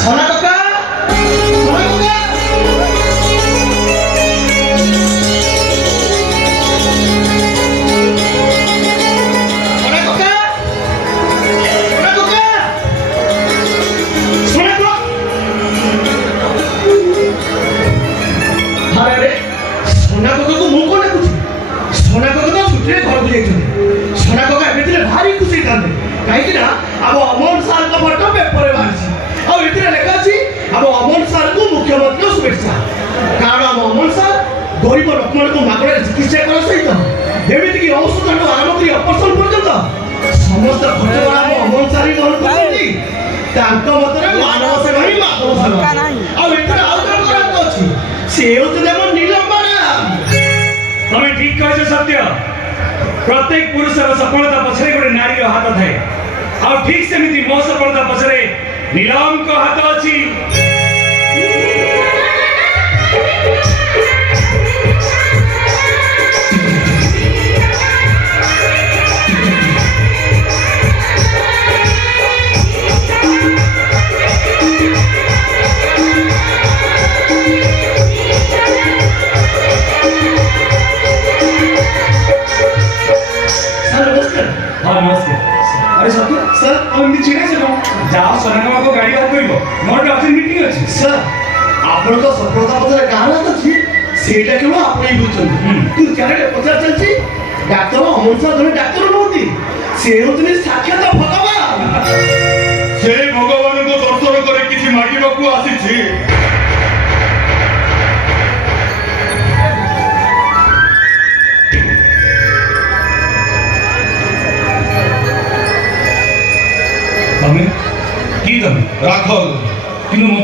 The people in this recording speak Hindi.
सोना काका सोना काका भारी खुशी था कहीं अब अमन सार का फोटो पेपर में लिखा अब अमन सार को मुख्यमंत्री शुभेच्छा कारण अब अमन सार गरीब लक्ष्मण को मागण चिकित्सा कर सहित जमीक औषध आरंभ कर ऑपरेशन पर्यंत समस्त खर्च अमन सार ही ग्रहण कर मतरे मानव सेवा ही माधव सेवा से नीलम तुम्हें ठीक कह सत्य प्रत्येक पुरुषर सफलता पछरे गोटे नारी हाथ थाए आ ठीक सेमिति मो सफलता पछरे नीलम को हाथ अछि अरे सत्य सर हम चिड़े से जाओ सोनामा को गाड़ी बात करिवो मोर अर्जेंट मीटिंग अछि सर आपण तो सफलता पत्र गाना तो छी सेटा केवल आपण ही बुझछन तू चाहे पचार चलछी डॉक्टर अमन सर जने डॉक्टर नहोती से होतनी साक्षात भगवान से भगवान को दर्शन करे किछि मागिबा को आसी छी तमे की तमे राखल किनु मो